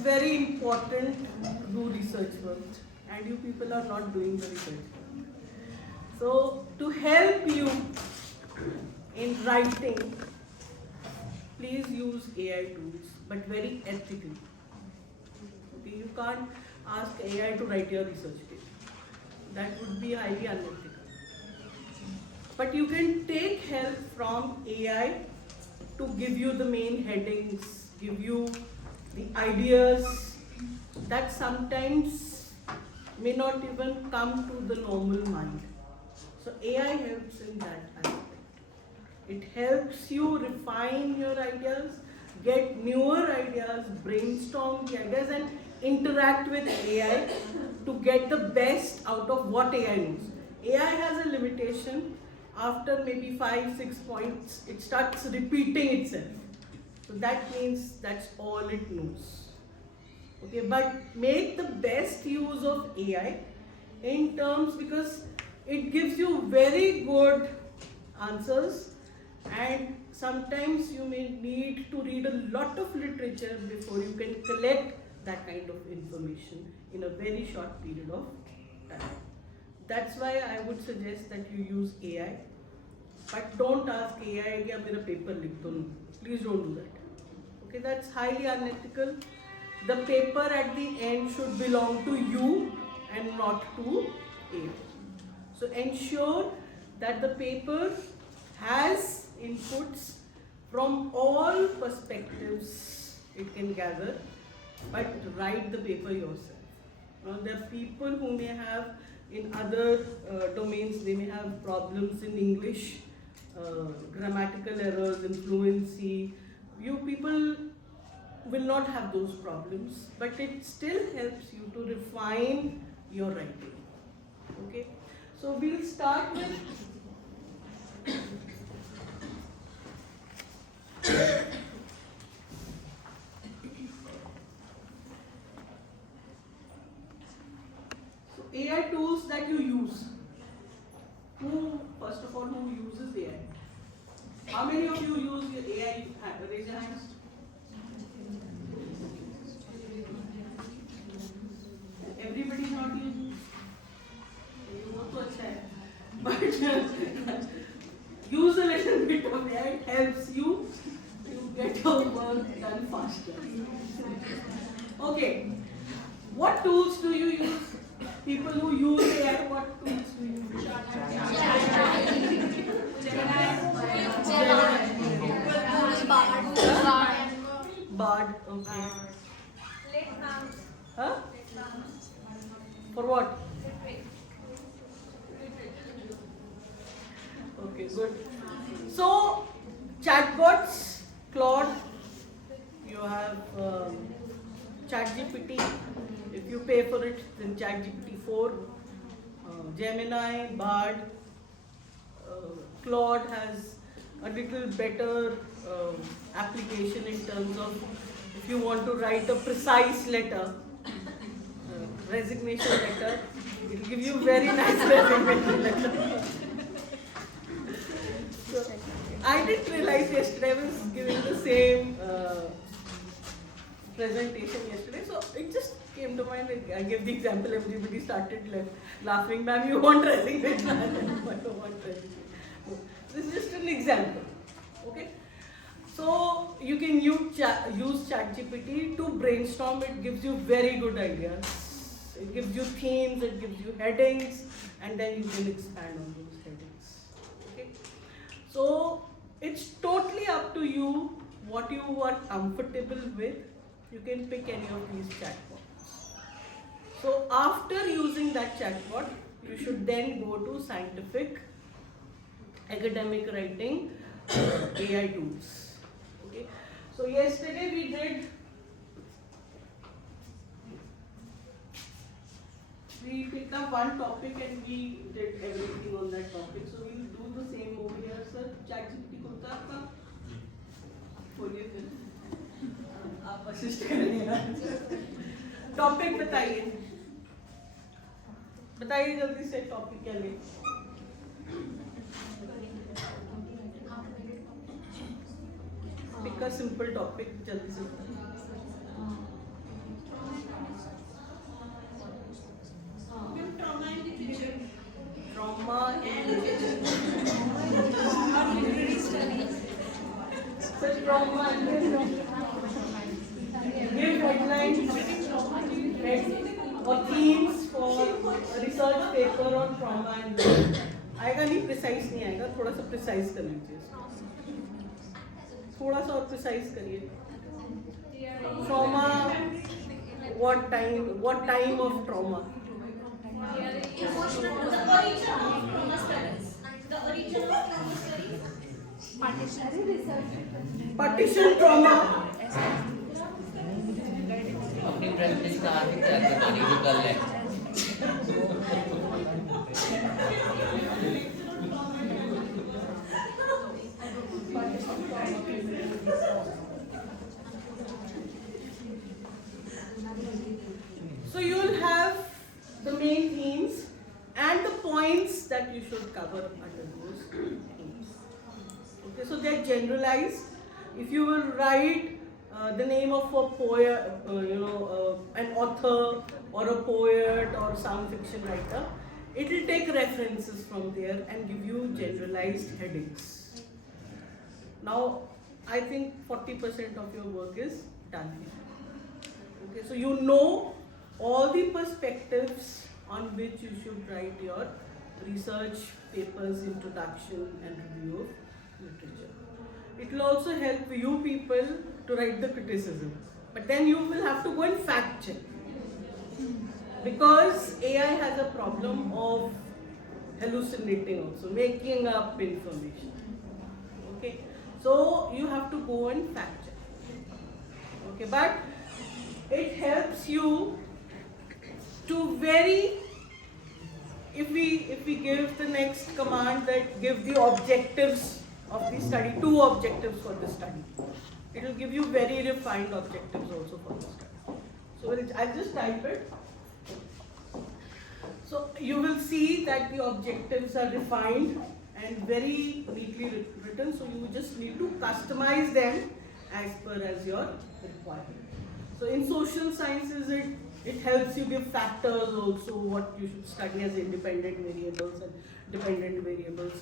very important to do research work, and you people are not doing the research work. So to help you in writing, please use AI tools, but very ethically. Okay, you can't ask AI to write your research paper. That would be highly unethical. But you can take help from AI to give you the main headings, give you the ideas that sometimes may not even come to the normal mind. So AI helps in that aspect. It helps you refine your ideas, get newer ideas, brainstorm the ideas, and interact with AI to get the best out of what AI knows. AI has a limitation. After maybe 5-6 points, it starts repeating itself. So that means that's all it knows. Okay, but make the best use of AI in terms, because it gives you very good answers, and sometimes you may need to read a lot of literature before you can collect that kind of information in a very short period of time. That's why I would suggest that you use AI, but don't ask AI कि मेरा paper लिख दो. Please don't do that. Okay, that's highly unethical. The paper at the end should belong to you and not to AI. So ensure that the paper has inputs from all perspectives it can gather, but write the paper yourself. Now, there are people who may have in other domains, they may have problems in English, grammatical errors, in fluency. You people will not have those problems, but it still helps you to refine your writing. Okay, so we'll start with AI tools that you use. First of all, who uses AI? How many of you use your AI? Raise your hands. Everybody is not using. But use a little bit of AI. It helps you to get your work done faster. Okay. What tools do you use? People who use AI, what tools do you use? Bard, okay. Huh? For what? Okay, good. So, chatbots, Claude, you have ChatGPT. If you pay for it, then ChatGPT 4, Gemini, Bard, Claude has a little better application in terms of if you want to write a precise letter, resignation letter, it will give you very nice resignation letter. So, I didn't realize yesterday I was giving the same presentation yesterday, so it just came to mind. I gave the example, everybody started laughing. Ma'am, you want resignation? I don't want resignation. This is just an example. Okay? So you can use ChatGPT to brainstorm. It gives you very good ideas. It gives you themes, it gives you headings, and then you can expand on those headings. Okay? So it's totally up to you what you are comfortable with. You can pick any of these chatbots. So after using that chatbot, you should then go to scientific, academic writing, AI tools. Okay. So yesterday we picked up one topic and we did everything on that topic. So we'll do the same over here, sir. ChatGPT खुलता आपका? खोलिए फिर. आप assist करेंगे. Topic बताइए. बताइए जल्दी से टॉपिक क्या ले. Pick a simple topic जल्दी से. or themes for a research paper on trauma and learning. आएगा नहीं, precise नहीं आएगा, थोड़ा सा precise कर लीजिए, थोड़ा सा और precise करिए. Trauma, what time of trauma? The origin of trauma studies. The origin of trauma studies. Partition trauma. अपनी प्रैक्टिस का आगे क्या करनी जो कर ले. So you will have the main themes and the points that you should cover under those themes. Okay, so they are generalized. If you will write the name of a poet, an author or a poet or some fiction writer, it will take references from there and give you generalized headings. Now, I think 40% of your work is done here. Okay, so you know all the perspectives on which you should write your research papers, introduction and review of literature. It will also help you people to write the criticism. But then you will have to go and fact check. Because AI has a problem of hallucinating also, making up information. Okay, so you have to go and fact check. Okay, but it helps you to if we give the next command that give the objectives of the study, 2 objectives for the study. It will give you very refined objectives also for the study. So I'll just type it. So you will see that the objectives are refined and very neatly written. So you just need to customize them as per as your requirement. So in social sciences, it helps you give factors also, what you should study as independent variables and dependent variables.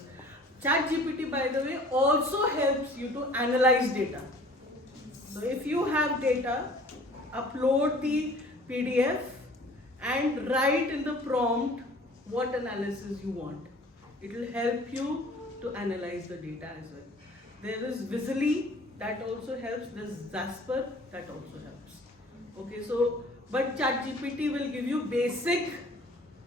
ChatGPT, by the way, also helps you to analyze data. So if you have data, upload the PDF and write in the prompt what analysis you want. It will help you to analyze the data as well. There is Visily, that also helps. There's Jasper, that also helps. Okay, so, but ChatGPT will give you basic.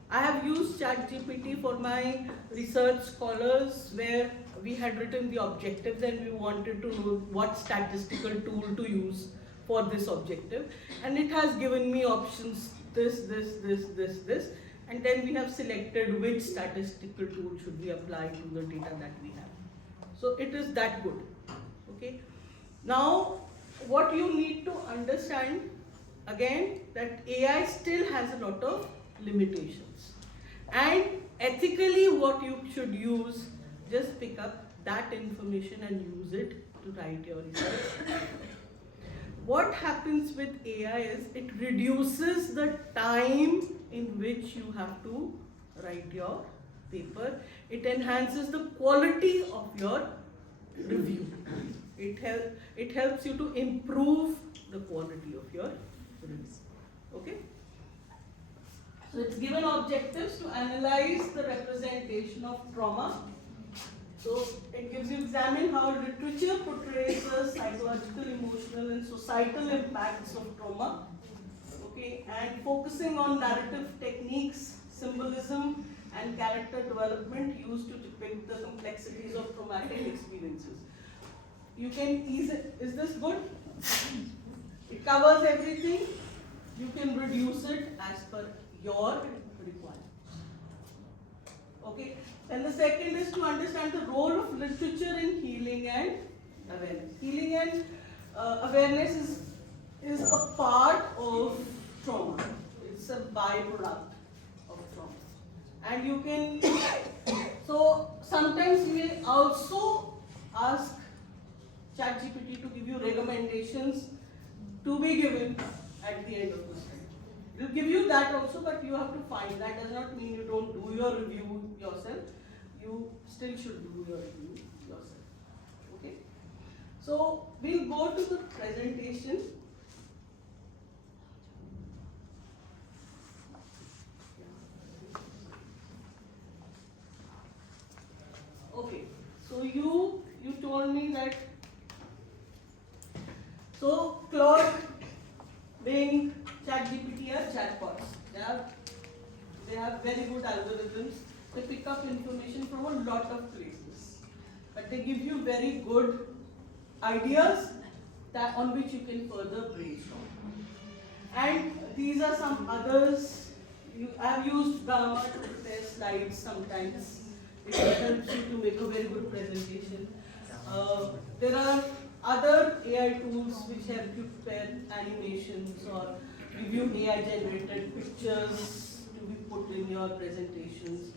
I have used ChatGPT for my research scholars where we had written the objectives and we wanted to know what statistical tool to use for this objective. And it has given me options, this, and then we have selected which statistical tool should we apply to the data that we have. So it is that good. Okay. Now, what you need to understand again, that AI still has a lot of limitations. And ethically what you should use, just pick up that information and use it to write your research. What happens with AI is it reduces the time in which you have to write your paper. It enhances the quality of your review. It helps you to improve the quality of your review. Okay? So it's given objectives to analyze the representation of trauma. So it gives you examine how literature portrays the psychological, emotional and societal impacts of trauma. Okay, and focusing on narrative techniques, symbolism and character development used to depict the complexities of traumatic experiences. You can is this good? It covers everything. You can reduce it as per your requirement. Okay. And the second is to understand the role of literature in healing and awareness. Healing and awareness is a part of trauma. It's a byproduct of trauma. And you can, so sometimes we will also ask ChatGPT to give you recommendations to be given at the end of the study. It will give you that also, but you have to find. That does not mean you don't do your review yourself. You still should do your review yourself. Okay? So we'll go to the presentation. ChatGPT are chatbots. They have very good algorithms. They pick up information from a lot of places, but they give you very good ideas that on which you can further brainstorm. And these are some others. I have used grammar to prepare slides sometimes. It helps you to make a very good presentation. There are other AI tools which help you prepare animations or give you AI generated pictures to be put in your presentations.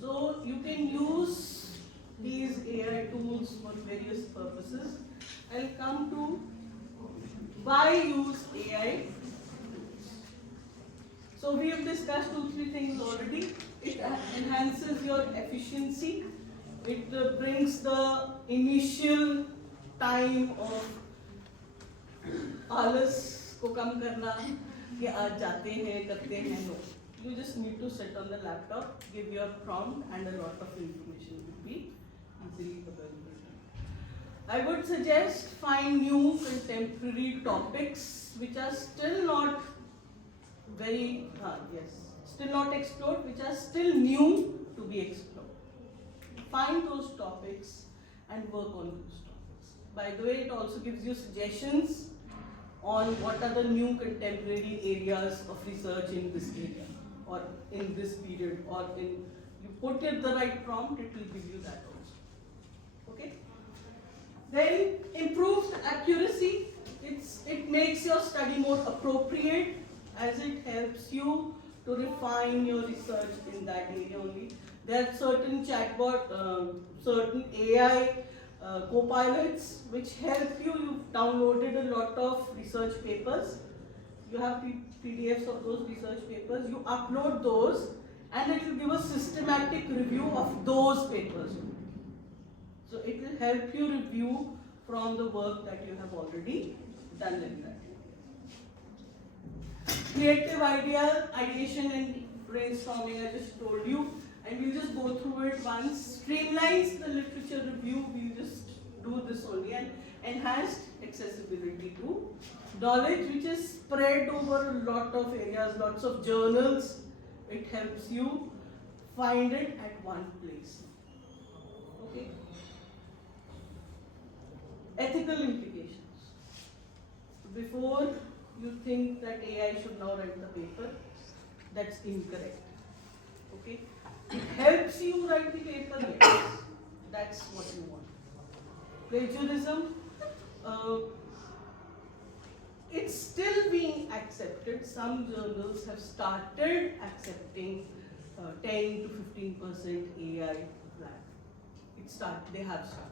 So you can use these AI tools for various purposes. I'll come to why use AI. So we have discussed 2-3 things already. It enhances your efficiency. It brings the initial time of आलस को कम करना कि आज जाते हैं करते हैं no. You just need to sit on the laptop, give your prompt, and a lot of information will be easily available. I would suggest find new contemporary topics which are still not still not explored, which are still new to be explored. Find those topics and work on those topics. By the way, it also gives you suggestions on what are the new contemporary areas of research in this area or in this period, or in you put it the right prompt, it will give you that also. Okay? Then improved accuracy. It makes your study more appropriate, as it helps you to refine your research in that area only. There are certain chatbot, certain AI co-pilots which help you. You've downloaded a lot of research papers. You have PDFs of those research papers. You upload those and it will give a systematic review of those papers. So it will help you review from the work that you have already done in that. Creative ideation and brainstorming, I just told you, and we'll just go through it once. Streamlines the literature review, we'll just do this only, and enhanced accessibility to knowledge which is spread over a lot of areas, lots of journals. It helps you find it at one place. Okay. Ethical implications. Before you think that AI should now write the paper, that's incorrect. Okay? It helps you write the paper, yes. That's what you want. Plagiarism, it's still being accepted. Some journals have started accepting 10 to 15% AI flag. They have started.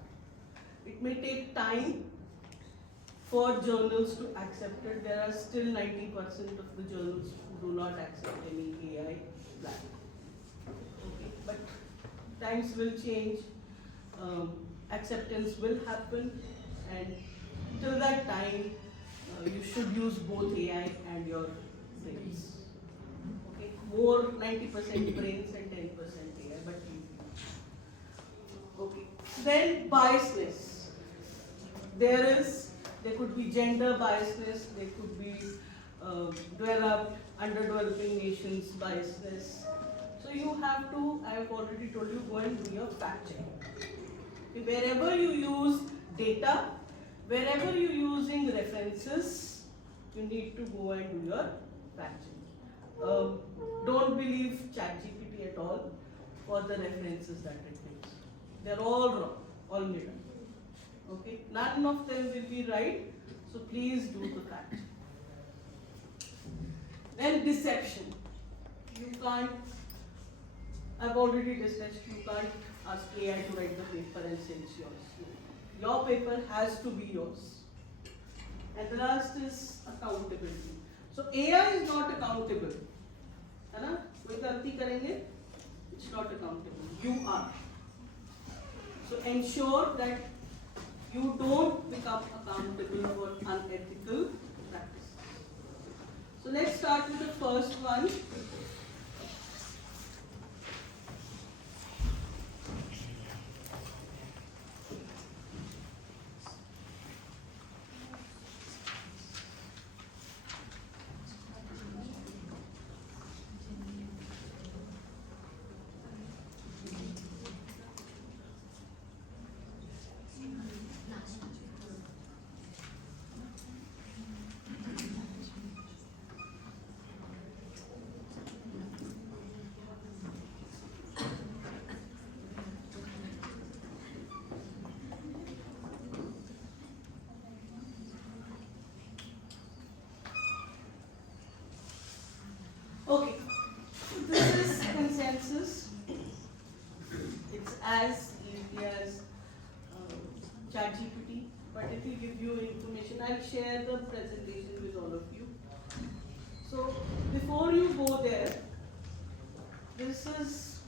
It may take time for journals to accept it. There are still 90% of the journals who do not accept any AI flag. Okay, but times will change, acceptance will happen, and till that time, you should use both AI and your brains. Okay, more 90% brains and 10% AI, but okay. Then biasness. There could be gender biasness, there could be underdeveloping nations biasness. So you have to, I have already told you, go and do your fact check. Wherever you use data, wherever you're using references, you need to go and do your fact check. Don't believe ChatGPT at all for the references that it gives. They're all wrong, all made up. Okay, none of them will be right, so please do the fact. Then deception. You can't, I've already discussed, you can't ask AI to write the paper and say it's yours. Your paper has to be yours. And the last is accountability. So AI is not accountable. है ना? कोई गलती करेंगे, it's not accountable. You are. So ensure that you don't become accountable for unethical practices. So let's start with the first one. consensus. It's as easy as ChatGPT, but it will give you information. I'll share the presentation with all of you. So before you go there, this is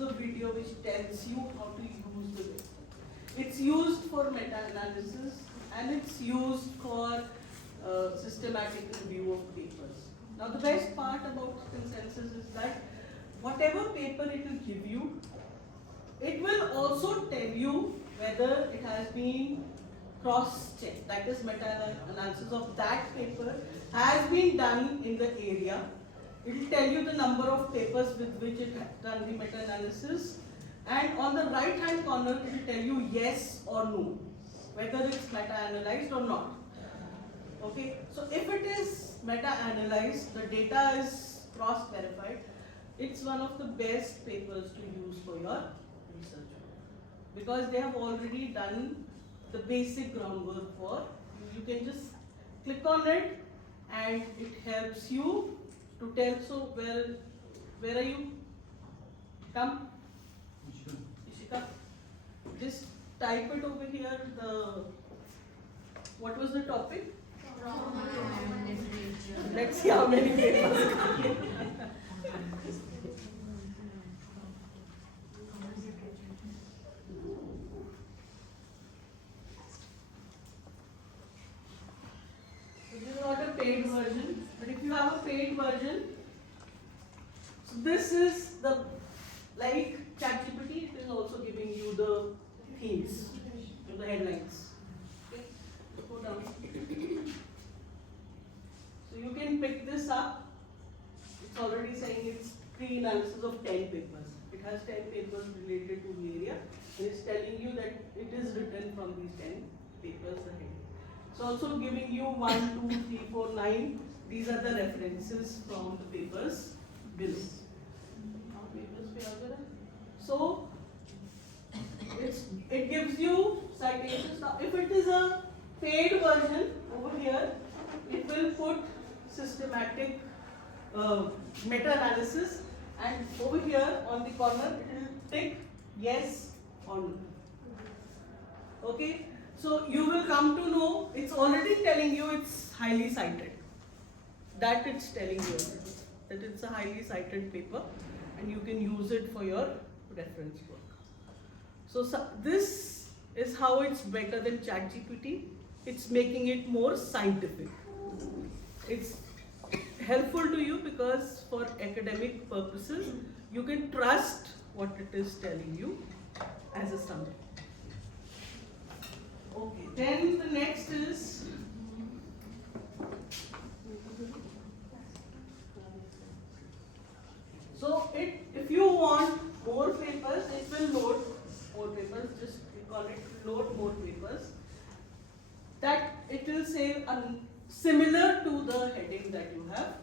a video which tells you how to use the data. It's used for meta-analysis and it's used for systematic review of papers. Now the best part about consensus is that whatever paper it will give you, it will also tell you whether it has been cross-checked, that is meta-analysis of that paper has been done in the area. It will tell you the number of papers with which it has done the meta-analysis, and on the right hand corner it will tell you yes or no, whether it's meta-analyzed or not. Okay, so if it is meta-analyzed, the data is cross-verified, it's one of the best papers to use for your research, because they have already done the basic groundwork for you. You can just click on it and it helps you to tell. So where are you? Come, Ishika. Just type it over here. What was the topic? Let's see how many papers. This is not a paid version, but if you have a paid version, so this is the, like ChatGPT, it is also giving you the themes, the headlines. Okay, so go down. So you can pick this up. It's already saying it's pre-analysis of 10 papers. It has 10 papers related to the area, and it's telling you that it is written from these 10 papers ahead. It's also giving you 1, 2, 3, 4, 9. These are the references from the papers below. So it gives you citations. Now, if it is a paid version over here, it will put systematic meta-analysis, and over here on the corner it will tick yes or no. Okay, so you will come to know it's already telling you it's highly cited. That it's telling you already, that it's a highly cited paper and you can use it for your reference work. So this is how it's better than ChatGPT. It's making it more scientific. It's helpful to you because for academic purposes, you can trust what it is telling you as a summary. Okay, then the next is so if you want more papers, it will load more papers. Just call it load more papers. That it will say similar to the heading that you have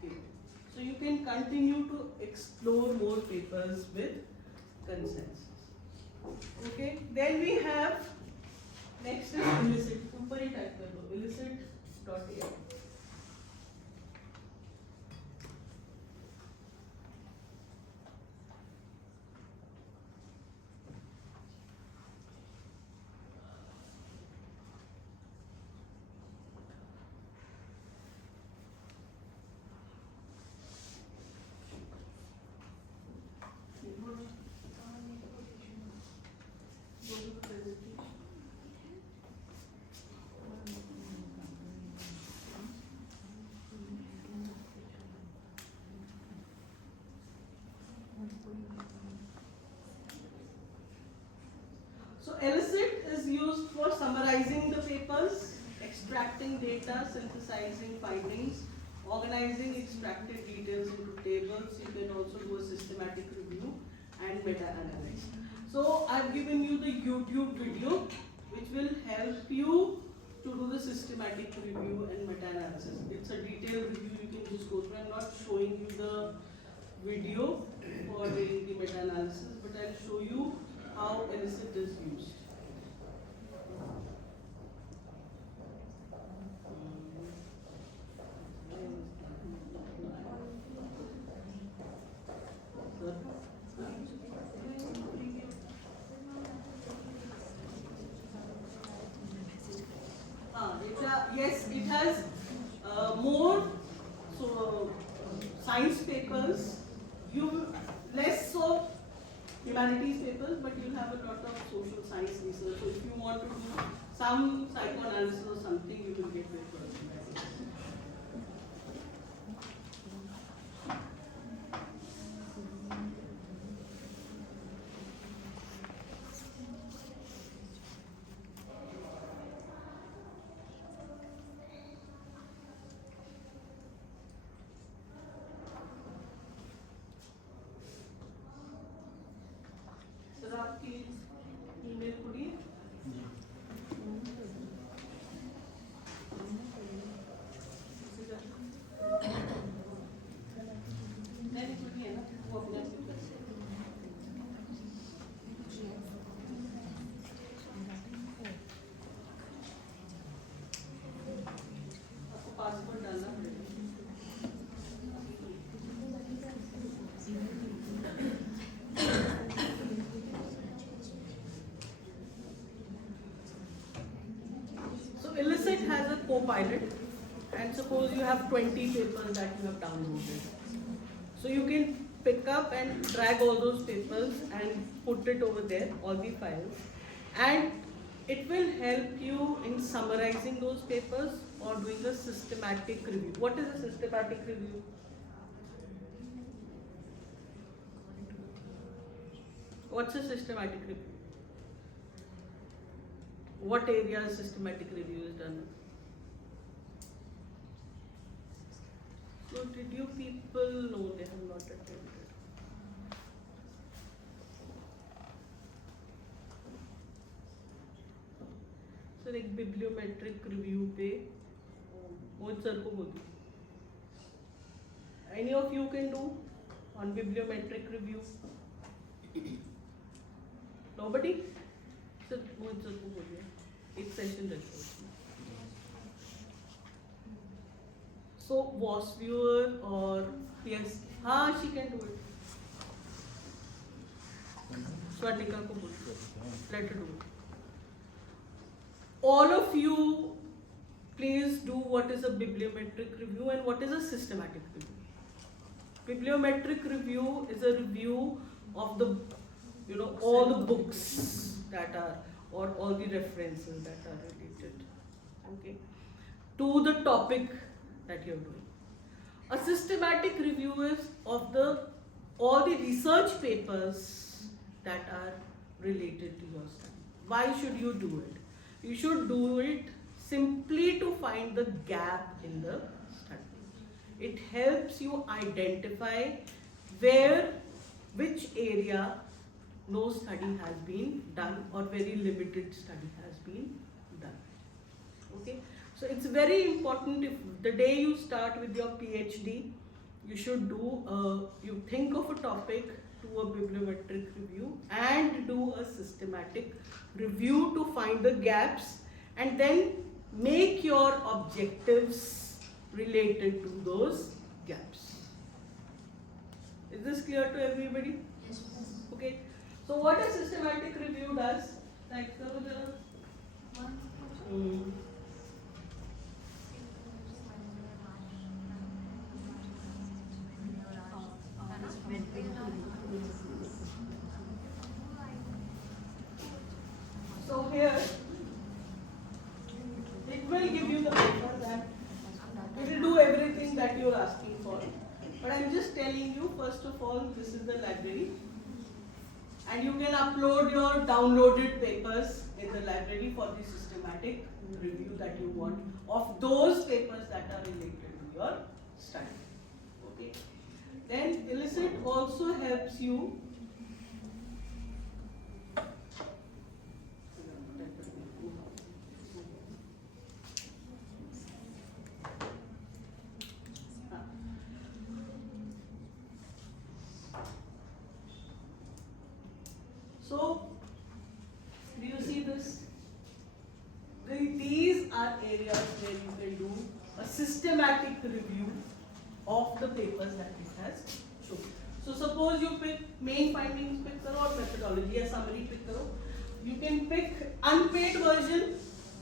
given. So you can continue to explore more papers with consensus. Okay. Then we have next is illicit. ऊपर ही type कर दो illicit.ai. So illicit is used for summarizing the papers, extracting data, synthesizing findings, organizing extracted details into tables. You can also do a systematic review and meta-analyze. So I've given you the YouTube video which will help you to do the systematic review and meta-analysis. It's a detailed review, you can just go through. I'm not showing you the video for doing the meta-analysis, but I'll show you how illicit is used. yes, it has more science papers, you less so humanities papers, but you'll have a lot of social science research. So if you want to do some psychoanalysis or something, you will get papers. Sir आपकी email खुली है? नहीं खुली है ना, वो अपने आप से कर सकते हैं। आपको पासवर्ड डालना पड़ेगा। Illicit has a co-pilot, and suppose you have 20 papers that you have downloaded. So you can pick up and drag all those papers and put it over there, all the files, and it will help you in summarizing those papers or doing a systematic review. What is a systematic review? What's a systematic review? What area systematic review is done? So did you people know they have not attended? Sir एक bibliometric review पे मोहित sir को बोल दो. Any of you can do on bibliometric review? Nobody? Sir Mohit sir को बोलिए एक session रखो. So was viewer or yes, हाँ she can do it. Swarnika को बोलिए, let her do it. All of you, please do what is a bibliometric review and what is a systematic review. Bibliometric review is a review of the, all the books that are, or all the references that are related, okay, to the topic that you're doing. A systematic review is of all the research papers that are related to your study. Why should you do it? You should do it simply to find the gap in the study. It helps you identify which area no study has been done or very limited study has been done. Okay, so it's very important. If the day you start with your PhD, you should you think of a topic, do a bibliometric review and do a systematic review to find the gaps, and then make your objectives related to those gaps. Is this clear to everybody? Yes. Okay. So what a systematic review does, like so here it will give you the papers and it will do everything that you're asking for. But I'm just telling you, first of all, this is the library. And you can upload your downloaded papers in the library for the systematic review that you want of those papers that are related to your study. Okay. Then illicit also helps you So, do you see this? These are areas where you can do a systematic review of the papers that it has shown. So, suppose you pick main findings, pick karo, or methodology, or summary pick karo. You can pick unpaid version,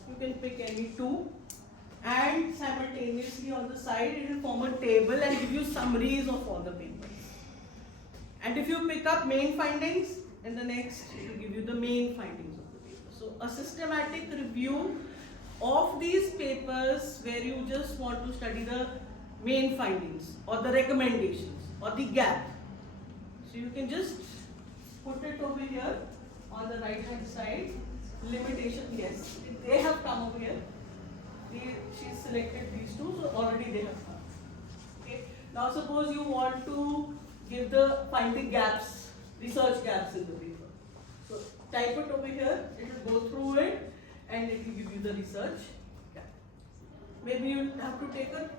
you can pick any two, and simultaneously on the side it will form a table and give you summaries of all the papers. And if you pick up main findings, in the next it will give you the main findings of the paper. So a systematic review of these papers where you just want to study the main findings or the recommendations or the gap. So you can just put it over here on the right hand side. Limitation, yes, they have come over here. She selected these two, so already they have come. Okay. Now suppose you want to find the gaps, research gaps in the paper. So type it over here, it will go through it and it will give you the research gap. Maybe you have to take a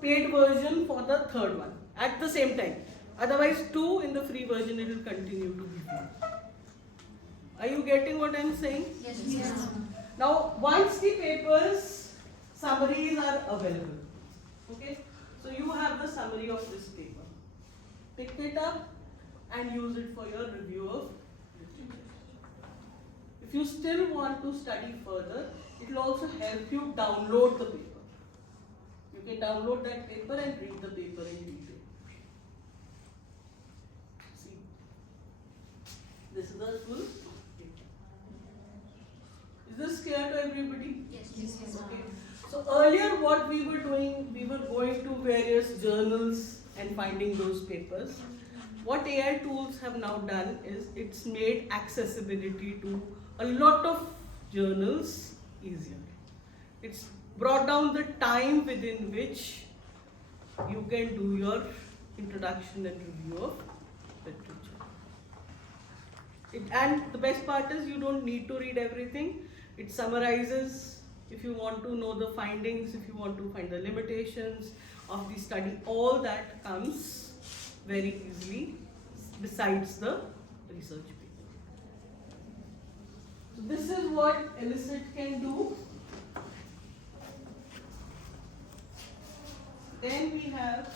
paid version for the third one at the same time. Otherwise, 2 in the free version it will continue to be free. Are you getting what I am saying? Yes. Now, once the papers summaries are available, okay, so you have the summary of this paper. Pick it up and use it for your review of literature. If you still want to study further, it will also help you download the paper. You can download that paper and read the paper in detail. See, this is the full paper. Is this clear to everybody? Yes. Okay. So earlier what we were doing, we were going to various journals and finding those papers. What AI tools have now done is it's made accessibility to a lot of journals easier. It's brought down the time within which you can do your introduction and review of literature. And the best part is you don't need to read everything. It summarizes if you want to know the findings, if you want to find the limitations of the study, all that comes very easily besides the research paper. So this is what Elicit can do. Then we have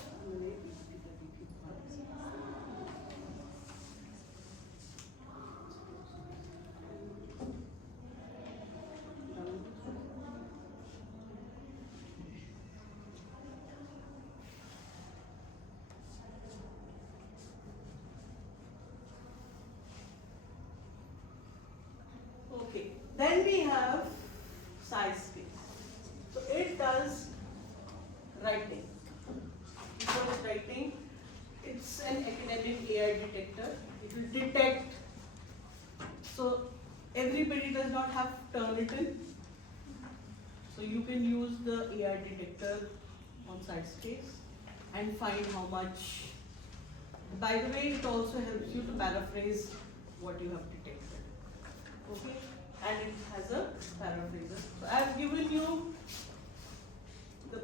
then we have size space. So it does writing. Research writing. It's an academic AI detector. It will detect. So everybody does not have Turnitin. So you can use the AI detector on size space and find how much. By the way, it also helps you to paraphrase what you have detected. Okay? And it has a paraphraser. So I have given you the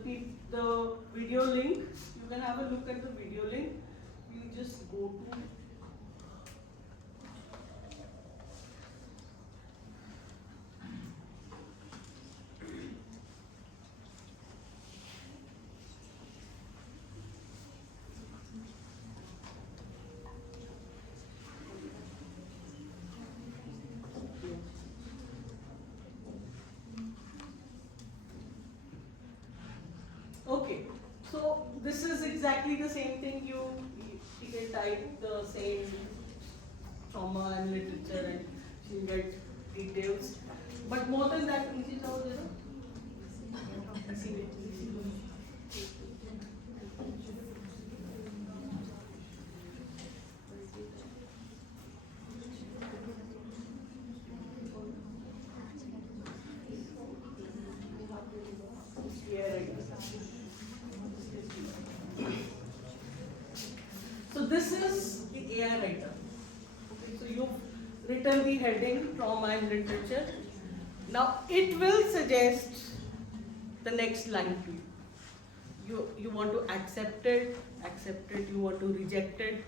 video link. You can have a look at the video link. You just go to okay, so this is exactly the same thing. You can type the same trauma and literature and you get details. But more than that, so this is the AI writer. Okay, so you've written the heading trauma and literature. Now it will suggest the next line to you. You want to accept it, you want to reject it.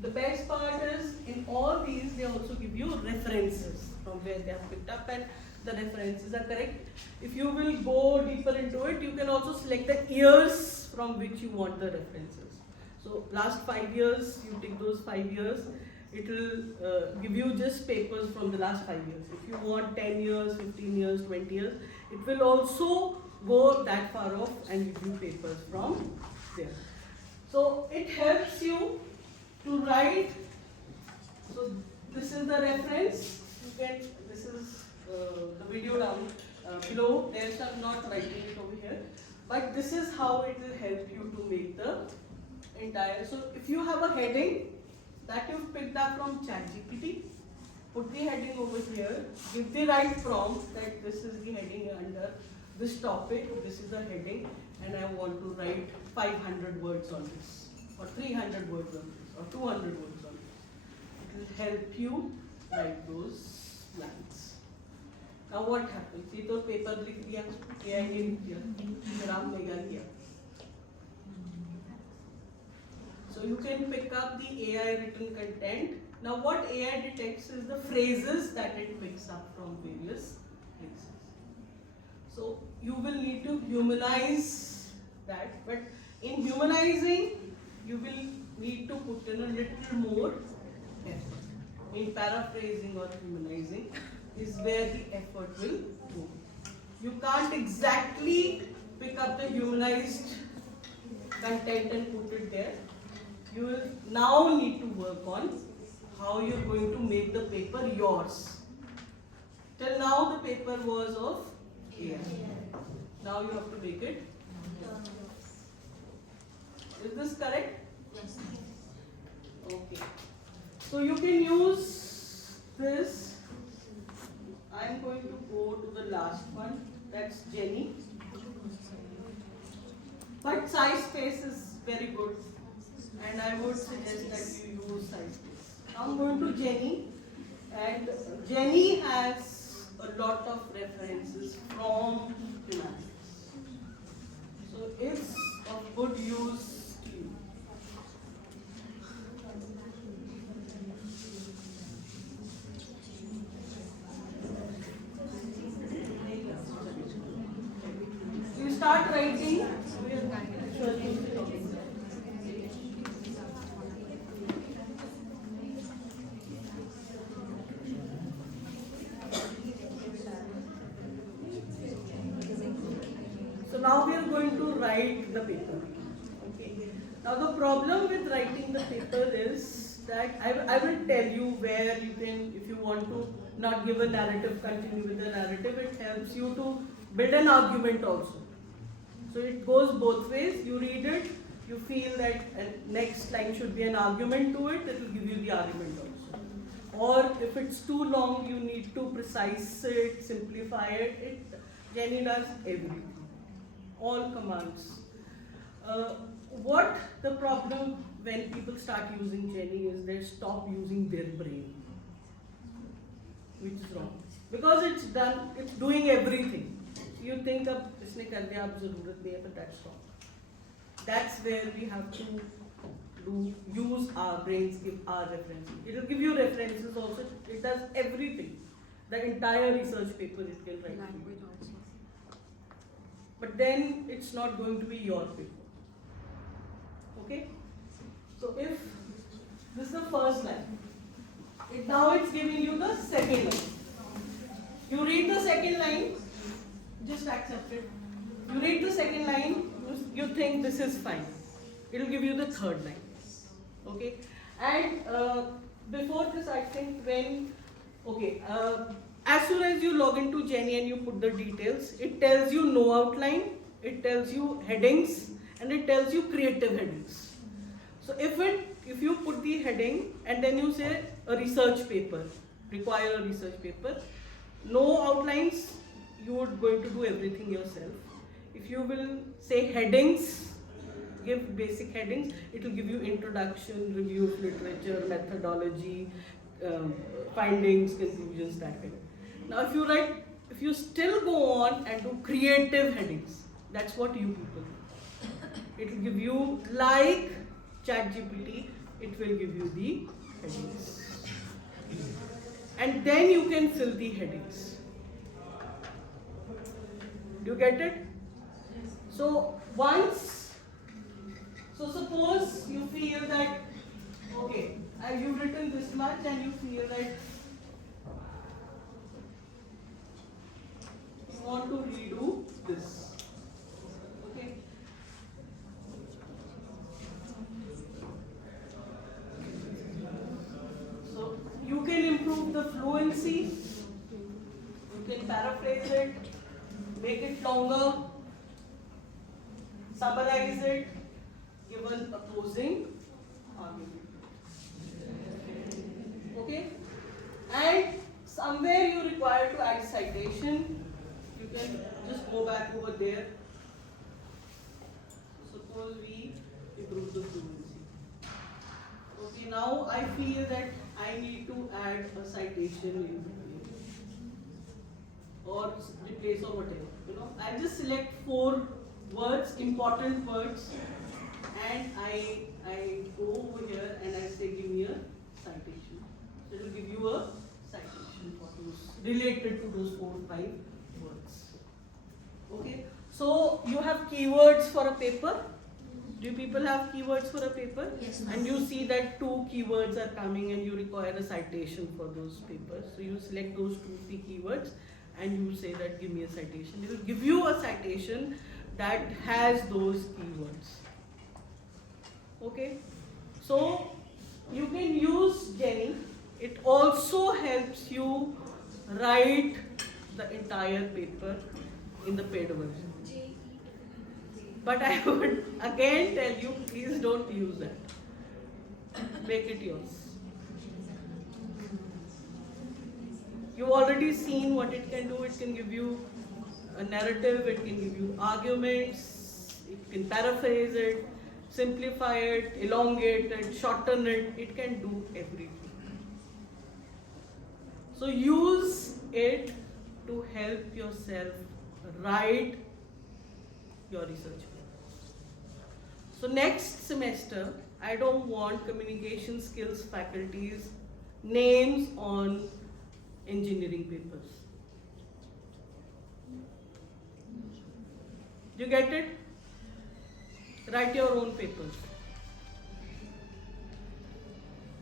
The best part is in all these they also give you references from where they have picked up and the references are correct. If you will go deeper into it, you can also select the years from which you want the references. So last 5 years, you take those 5 years, it will give you just papers from the last 5 years. If you want 10 years, 15 years, 20 years, It will also go that far off and give you papers from there. So it helps you to write. So this is the reference. You can. This is the video down below. There's I'm not writing it over here, but this is how it will help you to make the entire. So if you have a heading that you've picked up from ChatGPT, put the heading over here. Give the right prompt that this is the heading under this topic. This is the heading, and I want to write 500 words on this, or 300 words on this, or 200 words on this. It will help you write those lines. Now what happens? ये तो paper लिख दिया, AI ने लिख दिया, फिर आप लेगा लिया. So you can pick up the AI written content. Now what AI detects is the phrases that it picks up from various places. So you will need to humanize that, but in humanizing, you will need to put in a little more effort. In paraphrasing or humanizing is where the effort will go. You can't exactly pick up the humanized content and put it there. You will now need to work on how you're going to make the paper yours. Till now the paper was of AI. Now you have to make it. Is this correct? Yes. Okay. So you can use this. I'm going to go to the last one. That's Jenny. But size space is very good. And I would suggest that you use size space. Now I'm going to Jenny. And Jenny has a lot of references from humanities. So it's of good use to you. You start writing. So now we are going to write the paper. Okay. Now the problem with writing the paper is that I will tell you where you can, if you want to not give a narrative, continue with the narrative. It helps you to build an argument also. So it goes both ways. You read it, you feel that next line should be an argument to it, it will give you the argument also. Or if it's too long, you need to precise it, simplify it. Jenny does everything. All commands. What the problem when people start using Jenny is they stop using their brain, which is wrong. Because it's done, it's doing everything. You think of इसने कर दिया आप ज़रूरत नहीं है, but that's wrong. That's where we have to use our brains, give our references. It will give you references also. It does everything. The entire research paper it can write. Language also. But then it's not going to be your paper. Okay? So if this is the first line, now it's giving you the second line. You read the second line, just accept it. You read the second line, you think this is fine. It will give you the third line. Okay? And before this, I think when, okay, as soon as you log into Jenny and you put the details, it tells you no outline, it tells you headings, and it tells you creative headings. So if you put the heading and then you say a research paper, require a research paper, no outlines, you are going to do everything yourself. If you will say headings, give basic headings, it will give you introduction, review of literature, methodology, findings, conclusions, that kind. Now if you still go on and do creative headings, that's what you people do. It will give you, like ChatGPT, it will give you the headings. And then you can fill the headings. Do you get it? So suppose you feel that, okay, you've written this much and you feel that want to redo this. Okay. So you can improve the fluency, you can paraphrase it, make it longer, summarize it, give an opposing argument. Okay? And somewhere you require to add citation, you can just go back over there. Suppose we improve the fluency. Okay, now I feel that I need to add a citation in between or replace or whatever. You know, I just select 4 words, important words, and I go over here and I say give me a citation. So it will give you a citation for those related to those 4 or 5 words. Okay, so you have keywords for a paper. Do people have keywords for a paper? Yes, And you see that 2 keywords are coming and you require a citation for those papers. So you select those 2-3 keywords and you say that give me a citation. It will give you a citation that has those keywords. Okay, so you can use Jenny. It also helps you write the entire paper in the paid version. But I would again tell you, please don't use that. Make it yours. You've already seen what it can do. It can give you a narrative, it can give you arguments, it can paraphrase it, simplify it, elongate it, shorten it. It can do everything. So use it to help yourself write your research. So next semester, I don't want communication skills faculties names on engineering papers. You get it? Write your own papers.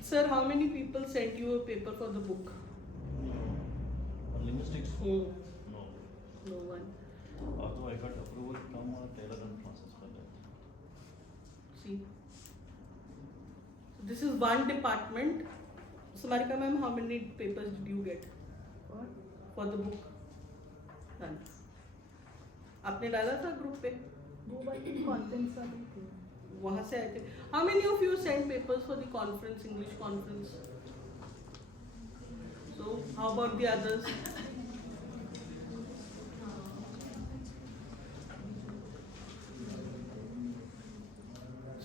Sir, how many people sent you a paper for the book? Linguistics? No. No. No one. Although I got approval from Taylor and Francis for that. See. This is one department. Samarika ma'am, how many papers did you get? For the book? None. आपने डाला था group पे? वो वाली conference वाली थी वहाँ से आए थे. How many of you sent papers for the conference, English conference? So, how about the others?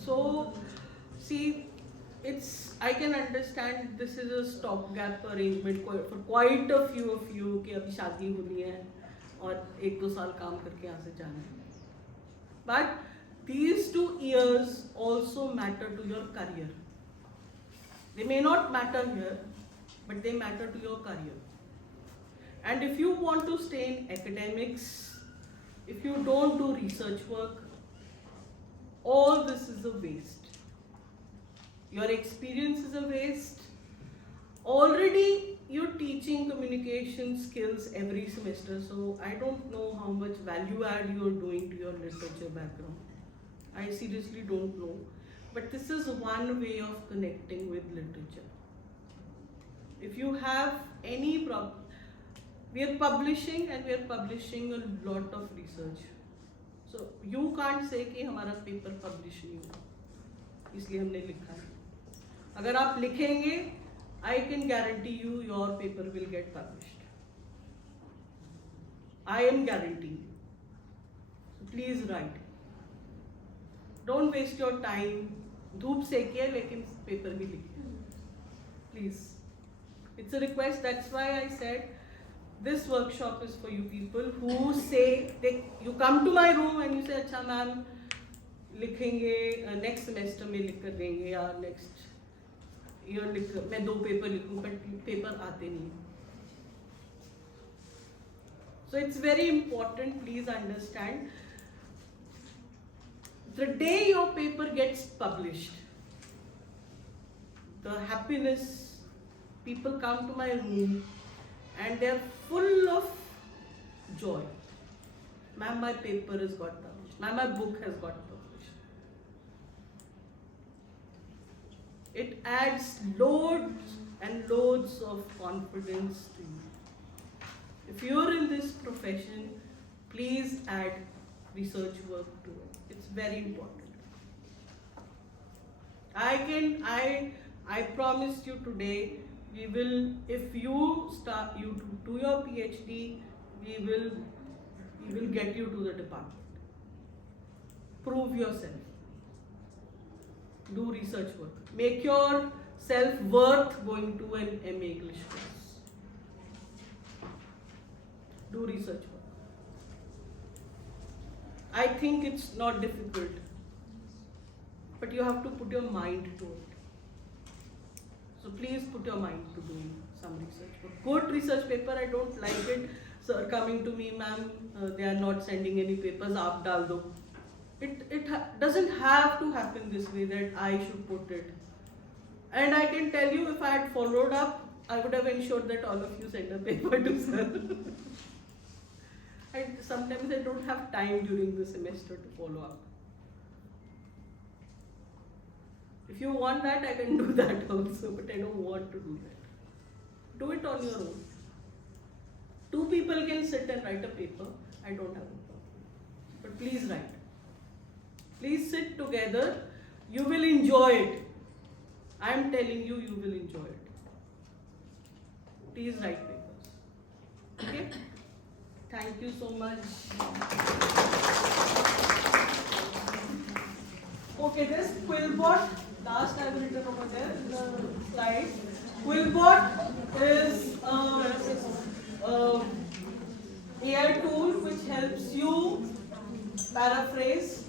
So, see, I can understand this is a stopgap arrangement for quite a few of you कि अभी शादी होनी है और 1-2 साल काम करके यहाँ से जाना है. But these 2 years also matter to your career. They may not matter here, but they matter to your career. And if you want to stay in academics, if you don't do research work, all this is a waste. Your experience is a waste. Already you're teaching communication skills every semester, so I don't know how much value add you're doing to your literature background. I seriously don't know. But this is one way of connecting with literature. If you have any problem, we are publishing and we are publishing a lot of research. So you can't say कि हमारा paper publish नहीं हुआ, इसलिए हमने लिखा है. अगर आप लिखेंगे, I can guarantee you your paper will get published. I am guaranteeing you. So please write. Don't waste your time. धूप सेकिए लेकिन पेपर भी लिखिए. Please. It's a request. That's why I said this workshop is for you people who say you come to my room and you say अच्छा ma'am लिखेंगे next semester में लिख कर देंगे या next year मैं 2 पेपर लिखूँ but पेपर आते नहीं. So it's very important, please understand, the day your paper gets published, the happiness, people come to my room and they're full of joy. Ma'am, my paper has got published. Ma'am, my book has got published. It adds loads and loads of confidence to you. If you're in this profession, please add research work to it. It's very important. I promise you today, we will, if you do your PhD, we will get you to the department. Prove yourself. Do research work. Make your self-worth going to an MA English course. Do research work. I think it's not difficult, but you have to put your mind to it. So please put your mind to doing some research work. Good research paper, I don't like it. Sir coming to me, ma'am, they are not sending any papers, aap dal do. It doesn't have to happen this way that I should put it. And I can tell you, if I had followed up, I would have ensured that all of you send a paper to sir. Sometimes I don't have time during the semester to follow up. If you want that, I can do that also, but I don't want to do that. Do it on your own. 2 people can sit and write a paper. I don't have a problem. But please write. Please sit together. You will enjoy it. I am telling you, you will enjoy it. Please write papers. Okay? Thank you so much. Okay, this Quillbot, last I've written over there in the slide. Quillbot is AI tool which helps you paraphrase,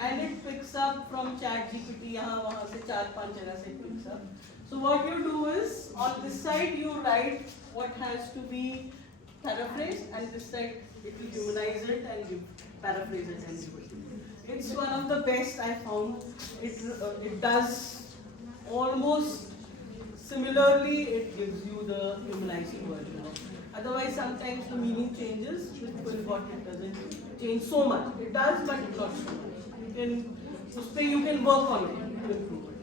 and it picks up from ChatGPT. यहाँ वहाँ से 4-5 जगह से it picks up. So what you do is, on this side you write what has to be paraphrased, and this side it will humanize it and you paraphrase it and give it. It's one of the best I found. It does almost similarly. It gives you the humanized version. Otherwise, sometimes the meaning changes. With Quillbot, it doesn't change so much. It does, but not so much. You can work on it to improve it.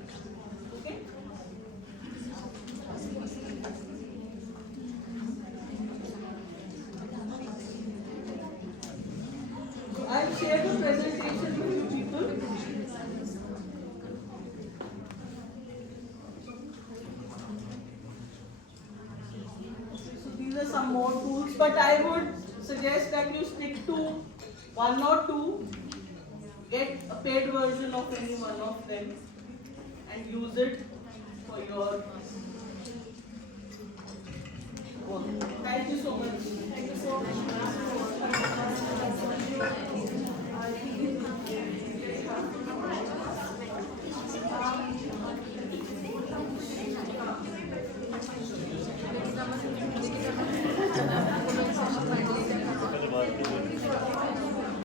Okay. So I'll share the presentation with you people. So these are some more tools, but I would suggest that you stick to 1 or 2. Get a paid version of any one of them and use it for your work. Thank you so much. Thank you so much.